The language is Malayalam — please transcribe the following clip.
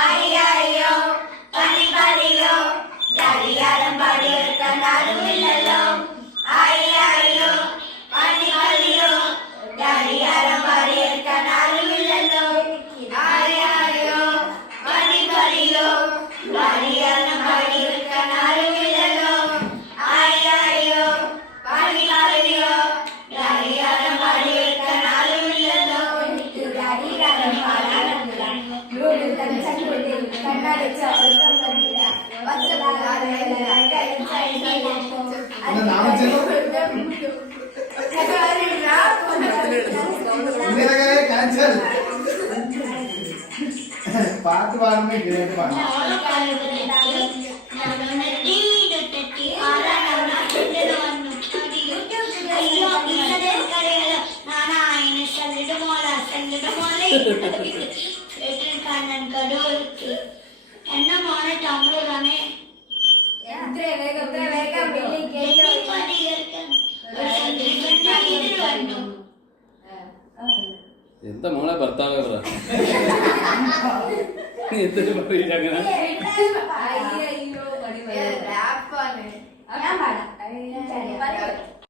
അയ്യോ പനി പനിയോ കരിയാരം പണിയെടുക്കാൻ ആരുമില്ലല്ലോ. അയ്യോ പനി പനിയോ കരിയാരം പണിയെടുക്കാൻ ആരുമില്ലല്ലോ. അയ്യോ പനി പനിയോ കരിയാരം പണിയെടുക്കാൻ ആരുമില്ലല്ലോ. അയ്യോ പനി പനിയോ കരിയാരം പണിയെടുക്കാൻ ആരുമില്ലല്ലോ. കരിയാരം പാടാറില്ല കണ്ണടച്ച പാട്ട് പാടുമ്പോ കേട്ട് പാടാം. എന്ന മോനെ തമ്മിലാണ് എന്താ മോളെ ഭർത്താവ് എന്തൊരു പറയില്ല അങ്ങനെ. ഞാൻ പാടാം